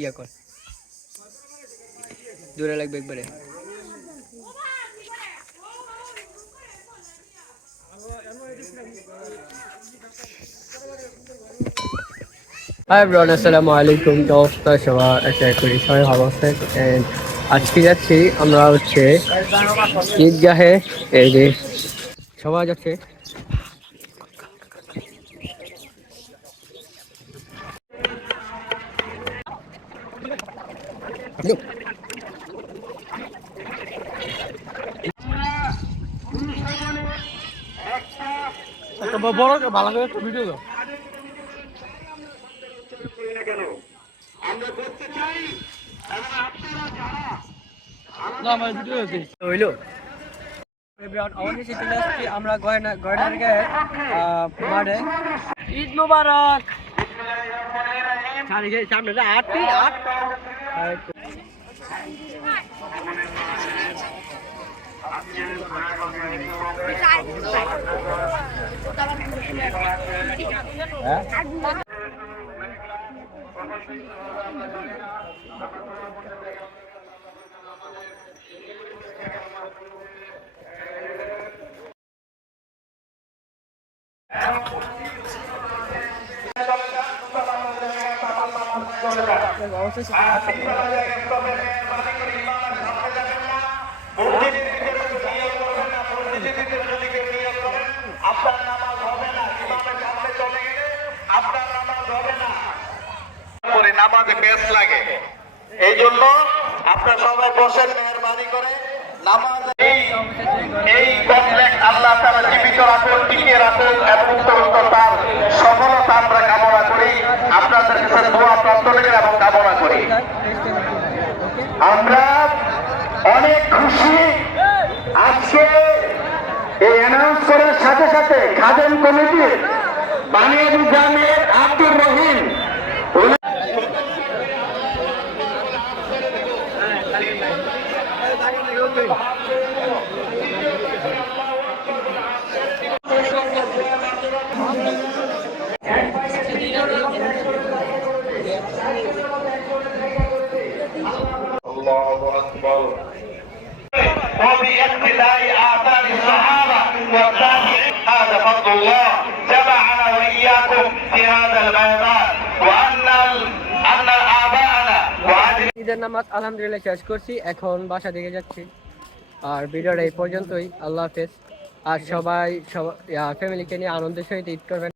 ইয়া কর দূরে লাগবে একবারে। হাই এভরিওয়ান, আসসালামু আলাইকুম। তো অবস্থা সবার আশা করি সবাই ভালো আছেন। এন্ড আজকে যাচ্ছি আমরা হচ্ছে ঈদগাহে, এই যে সবাই যাচ্ছে। বড় ভালো করে একটা ভিডিও দাও। হইলো অবশেষে চলে আসছি আমরা গয়নার গায়ে মাঠে। ঈদ মুবারক। সামনে আট নামাজে বেশ লাগে, এই জন্য আপনারা সবাই বসেন মেহরবানি করে। নামাজ এই কমপ্লেক্স আল্লাহ তাআলা জীবিত রাখুন, টিকিয়ে রাখুন এবং তার সফলতা আমরা কামনা করি। আপনাদের কাছে দোয়া প্রার্থনা এবং কামনা করি। আমরা অনেক খুশি আজকে এই অ্যানাউন্স করার সাথে সাথে খাদেম কমিটির বানিয়াদি জামের আব্দুর রহিম الله أكبر وباقتداء آثار الصحابة والتابعين هذا فضل الله جمعنا وإياكم في هذا الميدان وأن آباءنا ঈদের নামাজ আলহামদুলিল্লাহ শেষ করছি, এখন বাসা দিকে যাচ্ছি। আর ভিডিওটা এই পর্যন্তই। আল্লাহ হাফেজ। আর সবাই ফ্যামিলিকে নিয়ে আনন্দের সহিত ঈদ করবেন।